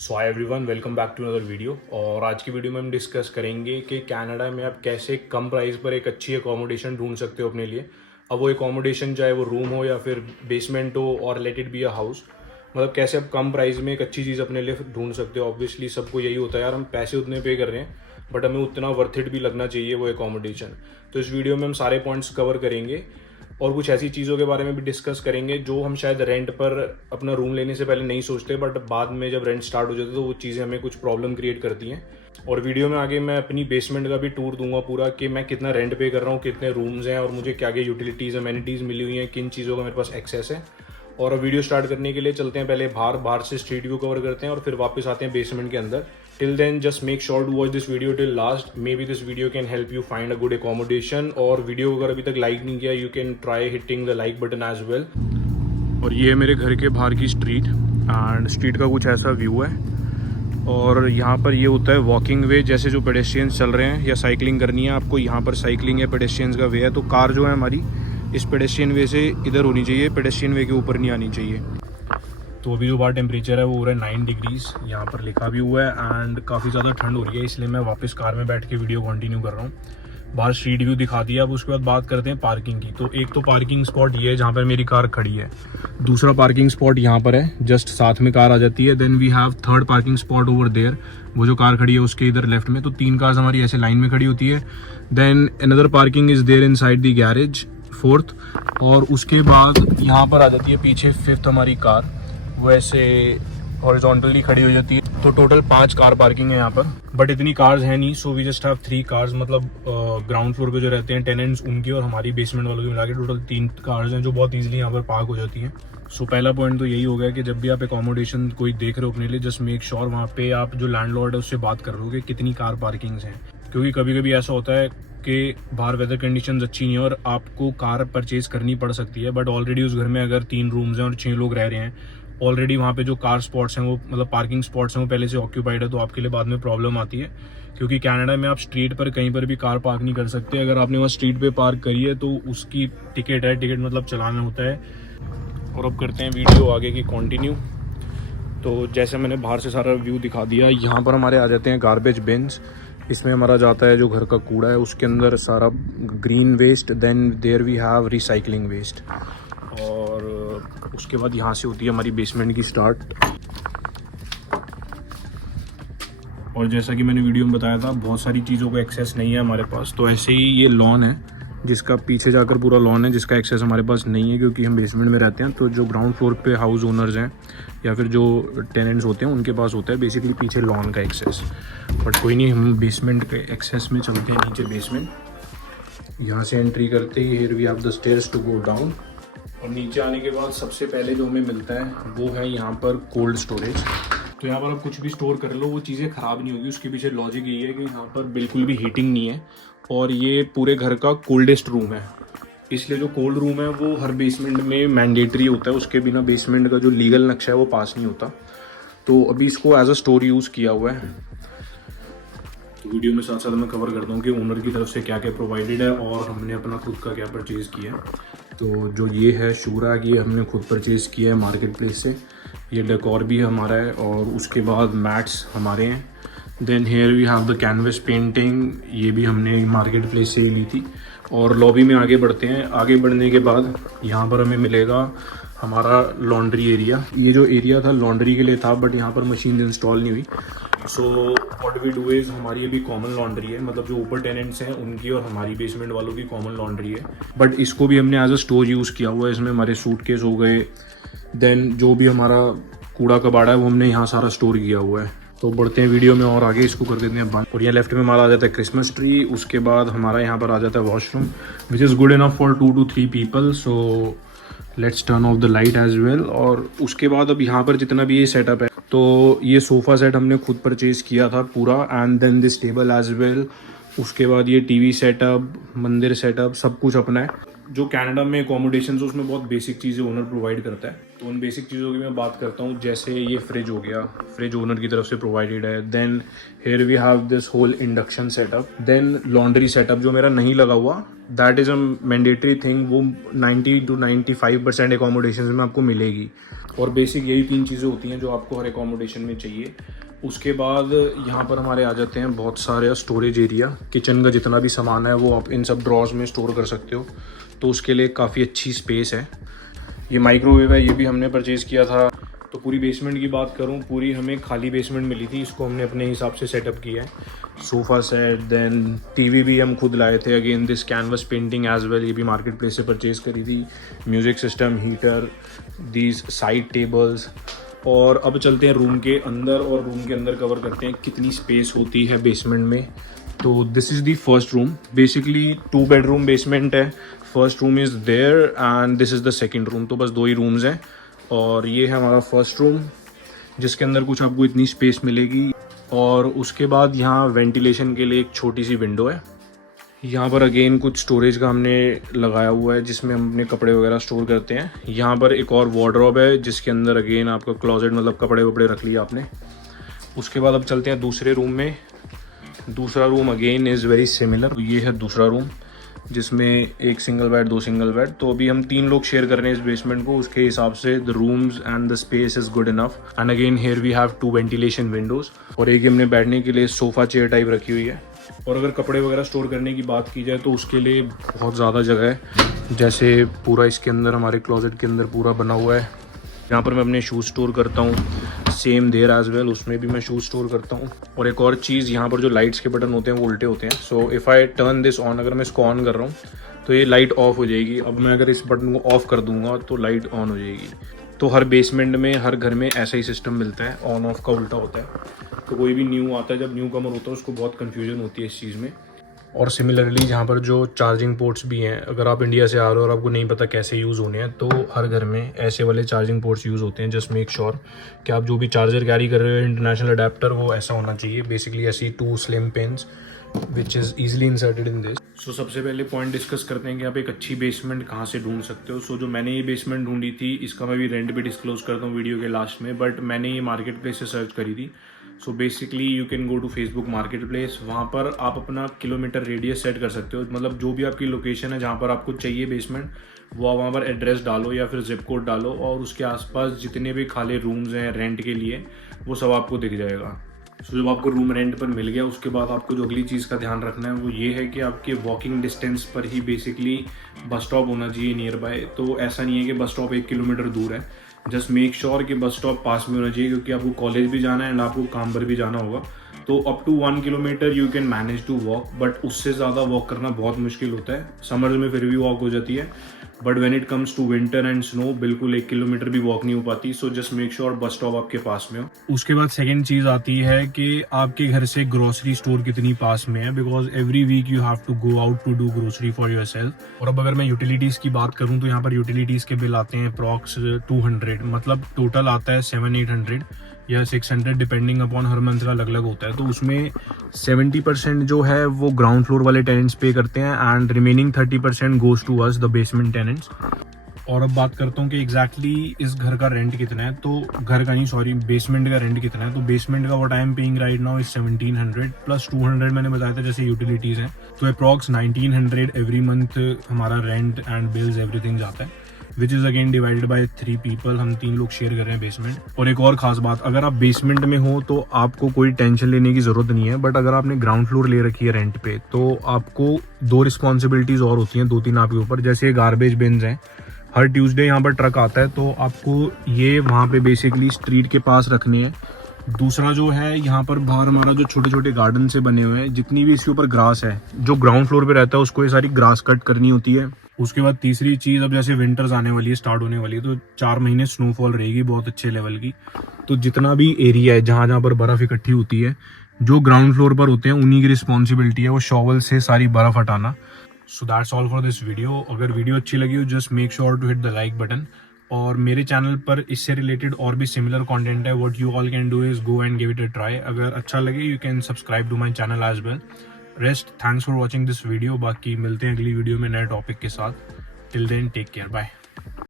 So hi everyone, welcome back to another video. और आज की वीडियो में हम डिस्कस करेंगे कि कनाडा में आप कैसे कम प्राइस पर एक अच्छी अकोमोडेशन ढूंढ सकते हो अपने लिए। अब वो अकोमोडेशन चाहे वो रूम हो या फिर बेसमेंट हो और let it be a house, मतलब कैसे आप कम प्राइस में एक अच्छी चीज़ अपने लिए ढूंढ सकते हो। ऑब्वियसली सबको यही होता है यार, हम पैसे उतने पे कर रहे हैं बट हमें उतना वर्थ इट भी लगना चाहिए वो अकोमोडेशन। तो इस वीडियो में हम सारे पॉइंट्स कवर करेंगे और कुछ ऐसी चीज़ों के बारे में भी डिस्कस करेंगे जो हम शायद रेंट पर अपना रूम लेने से पहले नहीं सोचते, बट बाद में जब रेंट स्टार्ट हो जाता है तो वो चीज़ें हमें कुछ प्रॉब्लम क्रिएट करती हैं। और वीडियो में आगे मैं अपनी बेसमेंट का भी टूर दूंगा पूरा, कि मैं कितना रेंट पे कर रहा हूँ, कितने रूम्स हैं और मुझे क्या क्या यूटिलिटीज़ अमेनिटीज़ मिली हुई हैं, किन चीज़ों का मेरे पास एक्सेस है। और अब वीडियो स्टार्ट करने के लिए चलते हैं पहले बाहर से स्ट्रीट व्यू कवर करते हैं और फिर वापस आते हैं बेसमेंट के अंदर। Till then just make sure to watch this video till last. Maybe this video can help you find a good accommodation. और वीडियो अगर अभी तक लाइक नहीं किया, you can try hitting the like button as well. और ये है मेरे घर के बाहर की स्ट्रीट एंड स्ट्रीट का कुछ ऐसा व्यू है। और यहाँ पर ये होता है वॉकिंग वे, जैसे जो पेडेस्ट्रियंस चल रहे हैं या साइकिलिंग करनी है आपको, यहाँ पर साइकिलिंग या पेडेस्ट्रियंस का वे है। तो कार जो है हमारी इस पेडेस्ट्रियन वे से इधर होनी चाहिए, पेडेस्ट्रियन वे के ऊपर नहीं आनी चाहिए। तो अभी जो बाहर टेम्परेचर है वो हो रहा है 9 डिग्रीज, यहाँ पर लिखा भी हुआ है एंड काफ़ी ज़्यादा ठंड हो रही है, इसलिए मैं वापस कार में बैठ के वीडियो कंटिन्यू कर रहा हूँ। बाहर स्ट्रीट व्यू दिखा दिया। अब उसके बाद बात करते हैं पार्किंग की। तो एक तो पार्किंग स्पॉट ये है जहाँ पर मेरी कार खड़ी है। दूसरा पार्किंग स्पॉट यहाँ पर है, जस्ट साथ में कार आ जाती है। Then we have third parking spot over there, वो जो कार खड़ी है उसके इधर लेफ्ट में। तो 3 कार्स हमारी ऐसे लाइन में खड़ी होती है। Then another parking is there inside the garage, fourth. और उसके बाद यहाँ पर आ जाती है पीछे फिफ्थ हमारी कार, वैसे हॉरिजॉन्टली खड़ी हो जाती है। तो टोटल 5 कार पार्किंग है यहाँ पर, बट इतनी कार्स है नहीं। So we just have 3 cars, मतलब ग्राउंड फ्लोर पे जो रहते हैं टेनेंट्स उनकी और हमारी बेसमेंट वालों की मिला के टोटल 3 कार्स हैं जो बहुत ईजिली यहाँ पर पार्क हो जाती हैं। सो पहला पॉइंट तो यही हो गया कि जब भी आप अकोमोडेशन कोई देख रहे हो अपने लिए, जस्ट मेक श्योर वहाँ पे आप जो लैंडलॉर्ड है उससे बात कर रहे हो कि कितनी कार पार्किंग्स हैं। क्योंकि कभी कभी ऐसा होता है कि बाहर वेदर कंडीशंस अच्छी नहीं है और आपको कार परचेज करनी पड़ सकती है, बट ऑलरेडी उस घर में अगर 3 रूम्स हैं और 6 लोग रह रहे हैं, ऑलरेडी वहाँ पे जो कार स्पॉट्स हैं वो, मतलब पार्किंग स्पॉट्स हैं वो पहले से ऑक्यूपाइड है, तो आपके लिए बाद में प्रॉब्लम आती है। क्योंकि कनाडा में आप स्ट्रीट पर कहीं पर भी कार पार्क नहीं कर सकते। अगर आपने वहाँ स्ट्रीट पे पार्क करी है तो उसकी टिकट है, टिकट मतलब चलाना होता है। और अब करते हैं वीडियो आगे की कंटिन्यू। तो जैसे मैंने बाहर से सारा व्यू दिखा दिया, यहाँ पर हमारे आ जाते हैं गार्बेज बिन्स। इसमें हमारा जाता है जो घर का कूड़ा है, उसके अंदर सारा green waste. Then there we have recycling waste. और उसके बाद यहाँ से होती है हमारी बेसमेंट की स्टार्ट। और जैसा कि मैंने वीडियो में बताया था, बहुत सारी चीज़ों का एक्सेस नहीं है हमारे पास। तो ऐसे ही ये लॉन है जिसका पीछे जाकर पूरा लॉन है, जिसका एक्सेस हमारे पास नहीं है क्योंकि हम बेसमेंट में रहते हैं। तो जो ग्राउंड फ्लोर पे हाउस ओनर्स हैं या फिर जो टेनेंट्स होते हैं उनके पास होता है बेसिकली पीछे लॉन का एक्सेस। बट कोई नहीं, हम बेसमेंट के एक्सेस में चलते हैं। नीचे बेसमेंट, यहाँ से एंट्री करते ही here we have the stairs to go down. और नीचे आने के बाद सबसे पहले जो हमें मिलता है वो है यहाँ पर कोल्ड स्टोरेज। तो यहाँ पर आप कुछ भी स्टोर कर लो, वो चीज़ें ख़राब नहीं होगी। उसके पीछे लॉजिक यही है कि यहाँ पर बिल्कुल भी हीटिंग नहीं है और ये पूरे घर का कोल्डेस्ट रूम है। इसलिए जो कोल्ड रूम है वो हर बेसमेंट में मैंडेटरी होता है, उसके बिना बेसमेंट का जो लीगल नक्शा है वो पास नहीं होता। तो अभी इसको एज अ स्टोर यूज़ किया हुआ है। तो वीडियो में साथ साथ मैं कवर करता हूँ कि ओनर की तरफ से क्या क्या प्रोवाइडेड है और हमने अपना खुद का क्या परचेज़ किया है। तो जो ये है शूराग, ये हमने खुद परचेज़ किया है मार्केट प्लेस से। ये डेकोर भी हमारा है और उसके बाद मैट्स हमारे हैं। Then here we have the canvas painting, ये भी हमने मार्केट प्लेस से ही ली थी। और लॉबी में आगे बढ़ते हैं। आगे बढ़ने के बाद यहाँ पर हमें मिलेगा हमारा लॉन्ड्री एरिया। ये जो एरिया था लॉन्ड्री के लिए था, बट यहाँ पर मशीन इंस्टॉल नहीं हुई। So what we do is, हमारी अभी कॉमन लॉन्ड्री है, मतलब जो ऊपर टेनेंट्स हैं उनकी और हमारी बेसमेंट वालों की कॉमन लॉन्ड्री है। बट इसको भी हमने एज अ स्टोर यूज़ किया हुआ है। इसमें हमारे सूटकेस हो गए, देन जो भी हमारा कूड़ा कबाड़ा है वो हमने यहाँ सारा स्टोर किया हुआ है। तो बढ़ते हैं वीडियो में और आगे, इसको कर देते हैं बंद। और यहाँ लेफ्ट में हमारा आ जाता है क्रिसमस ट्री। उसके बाद हमारा यहाँ पर आ जाता है washroom, which is good enough for 2 to 3 people. So let's turn off the light as well. और उसके बाद अब यहाँ पर जितना भी ये सेटअप है, तो ये सोफ़ा सेट हमने खुद परचेज़ किया था पूरा, and then this table as well. उसके बाद ये टीवी सेटअप, मंदिर सेटअप, सब कुछ अपना है। जो कनाडा में अकोमोडेशन है उसमें बहुत बेसिक चीज़ें ओनर प्रोवाइड करता है। तो उन बेसिक चीज़ों की मैं बात करता हूँ। जैसे ये फ्रिज हो गया, फ्रिज ओनर की तरफ से प्रोवाइडेड है। Then here we have this whole induction setup. Then laundry setup जो मेरा नहीं लगा हुआ, that is a mandatory thing, वो 90 to 95% अकोमोडेशन में आपको मिलेगी। और बेसिक यही 3 चीज़ें होती हैं जो आपको हर एकोमोडेशन में चाहिए। उसके बाद यहाँ पर हमारे आ जाते हैं बहुत सारे स्टोरेज एरिया। किचन का जितना भी सामान है वो आप इन सब ड्रॉर्स में स्टोर कर सकते हो, तो उसके लिए काफ़ी अच्छी स्पेस है। ये माइक्रोवेव है, ये भी हमने परचेज़ किया था। तो पूरी बेसमेंट की बात करूँ, पूरी हमें खाली बेसमेंट मिली थी, इसको हमने अपने हिसाब से सेटअप किया है। सोफ़ा सेट, देन टीवी भी हम खुद लाए थे। Again this canvas painting as well, ये भी मार्केट प्लेस से परचेज़ करी थी। Music system, heater, these side tables. और अब चलते हैं रूम के अंदर, और रूम के अंदर कवर करते हैं कितनी स्पेस होती है बेसमेंट में। तो this is the first room. Basically 2 bedroom basement है। First room is there and this is the second room. तो बस 2 ही रूम्स हैं, और ये है हमारा फर्स्ट रूम जिसके अंदर कुछ आपको इतनी स्पेस मिलेगी। और उसके बाद यहाँ वेंटिलेशन के लिए एक छोटी सी विंडो है। यहाँ पर अगेन कुछ स्टोरेज का हमने लगाया हुआ है जिसमें हम अपने कपड़े वगैरह स्टोर करते हैं। यहाँ पर एक और वार्डरोब है जिसके अंदर अगेन आपका क्लोजेट, मतलब कपड़े वपड़े रख लिए आपने। उसके बाद अब चलते हैं दूसरे रूम में। दूसरा room again is very similar. ये है दूसरा रूम जिसमें 1 सिंगल बेड, 2 सिंगल बेड। तो अभी हम 3 लोग शेयर कर रहे हैं इस बेसमेंट को, उसके हिसाब से the rooms and the space is good enough. And again here we have 2 ventilation windows, और एक हमने बैठने के लिए सोफ़ा चेयर टाइप रखी हुई है। और अगर कपड़े वगैरह स्टोर करने की बात की जाए तो उसके लिए बहुत ज़्यादा जगह है। जैसे पूरा इसके अंदर, हमारे क्लोजेट के अंदर पूरा बना हुआ है। यहाँ पर मैं अपने शूज़ स्टोर करता हूँ। सेम देयर एज वेल, उसमें भी मैं शूज़ स्टोर करता हूँ। और एक और चीज़, यहाँ पर जो लाइट्स के बटन होते हैं वो उल्टे होते हैं। So if I turn this on, अगर मैं इसको ऑन कर रहा हूँ तो ये लाइट ऑफ हो जाएगी। अब मैं अगर इस बटन को ऑफ कर दूंगा तो लाइट ऑन हो जाएगी। तो हर बेसमेंट में, हर घर में ऐसा ही सिस्टम मिलता है, ऑन ऑफ का उल्टा होता है। तो कोई भी न्यू आता है, जब न्यू कमर होता है, उसको बहुत कन्फ्यूजन होती है इस चीज़ में। और सिमिलरली यहाँ पर जो चार्जिंग पोर्ट्स भी हैं, अगर आप इंडिया से आ रहे हो और आपको नहीं पता कैसे यूज़ होने हैं, तो हर घर में ऐसे वाले चार्जिंग पोर्ट्स यूज़ होते हैं। जस्ट मेक श्योर कि आप जो भी चार्जर कैरी कर रहे हो, इंटरनेशनल अडेप्टर, वो ऐसा होना चाहिए। बेसिकली ऐसी 2 slim pins which is easily inserted in this. So सबसे पहले पॉइंट डिस्कस करते हैं कि आप एक अच्छी बेसमेंट कहाँ से ढूंढ सकते हो। सो जो मैंने ये बेसमेंट ढूंढी थी, इसका मैं भी रेंट भी डिस्क्लोज करता हूँ वीडियो के लास्ट में, बट मैंने ये मार्केट प्लेस से सर्च करी थी। So basically you can go to Facebook market place. वहाँ पर आप अपना किलोमीटर रेडियस सेट कर सकते हो, मतलब जो भी आपकी लोकेशन है जहाँ पर आपको चाहिए बेसमेंट, वो आप वहाँ पर एड्रेस डालो या फिर जिप कोड डालो, और उसके आसपास जितने भी खाली रूम्स हैं रेंट के लिए, वो सब आपको दिख जाएगा। सो जब आपको रूम रेंट पर मिल गया, उसके बाद आपको जो अगली चीज़ का ध्यान रखना है वो ये है कि आपके वॉकिंग डिस्टेंस पर ही बेसिकली बस स्टॉप होना चाहिए नियर बाय। तो ऐसा नहीं है कि बस स्टॉप 1 किलोमीटर दूर है। जस्ट मेक श्योर कि बस स्टॉप पास में होना चाहिए, क्योंकि आपको कॉलेज भी जाना है एंड आपको काम पर भी जाना होगा। तो up to 1 kilometre you can manage to walk, but उससे ज़्यादा वॉक करना बहुत मुश्किल होता है। समर में फिर भी वॉक हो जाती है, but when it comes to winter and snow, बिल्कुल 1 किलोमीटर भी वॉक नहीं हो पाती। So just make sure bus stop आपके पास में हो। उसके बाद सेकंड चीज़ आती है कि आपके घर से ग्रोसरी स्टोर कितनी पास में है, because every week you have to go out to do grocery for yourself. और अब अगर मैं यूटिलिटीज़ की बात करूँ तो यहाँ पर यूटिलिटीज़ के बिल आते हैं अप्रॉक्स 200, मतलब टोटल आता है 700-800 या 600, डिपेंडिंग अपॉन हर मंथ का अलग अलग होता है। तो उसमें 70% जो है वो ग्राउंड फ्लोर वाले टेनेंट्स पे करते हैं, and remaining 30% goes to us the basement tenants. और अब बात करता हूँ कि एग्जैक्टली इस घर का रेंट कितना है। तो घर का नहीं, सॉरी, बेसमेंट का रेंट कितना है। तो बेसमेंट का what I am paying right now is 1700 plus 200 मैंने बताया था जैसे यूटिलिटीज़ हैं। तो अप्रॉक्स 1900 एवरी मंथ हमारा रेंट एंड बिल्स एवरीथिंग जाता है, which is again divided by 3 people. हम 3 लोग शेयर कर रहे हैं बेसमेंट। और एक और खास बात, अगर आप बेसमेंट में हो तो आपको कोई टेंशन लेने की ज़रूरत नहीं है, बट अगर आपने ग्राउंड फ्लोर ले रखी है रेंट पे, तो आपको 2 रिस्पॉन्सिबिलिटीज़ और होती हैं, 2-3 आपके ऊपर। जैसे गार्बेज बिन्स हैं, हर ट्यूसडे यहाँ पर ट्रक आता है, तो आपको ये वहाँ पे बेसिकली स्ट्रीट के पास रखने हैं। दूसरा जो है, यहाँ पर बाहर हमारा जो छोटे छोटे गार्डन से बने हुए हैं, जितनी भी इसके ऊपर ग्रास है, जो ग्राउंड फ्लोर पे रहता है उसको ये सारी ग्रास कट करनी होती है। उसके बाद तीसरी चीज़, अब जैसे विंटर्स आने वाली है, स्टार्ट होने वाली है, तो 4 महीने स्नोफॉल रहेगी बहुत अच्छे लेवल की। तो जितना भी एरिया है जहाँ जहाँ पर बर्फ़ इकट्ठी होती है, जो ग्राउंड फ्लोर पर होते हैं उन्हीं की रिस्पॉन्सिबिलिटी है वो शॉवल से सारी बर्फ़ हटाना। So that's all for this video. अगर वीडियो अच्छी लगी हो, just make sure to hit the like button. और मेरे चैनल पर इससे रिलेटेड और भी सिमिलर कंटेंट है। What you all can do is go and give it a try. अगर अच्छा लगे you can subscribe to my channel as well. Rest, thanks for watching this video. बाकी मिलते हैं अगली वीडियो में नए टॉपिक के साथ। Till then take care, bye.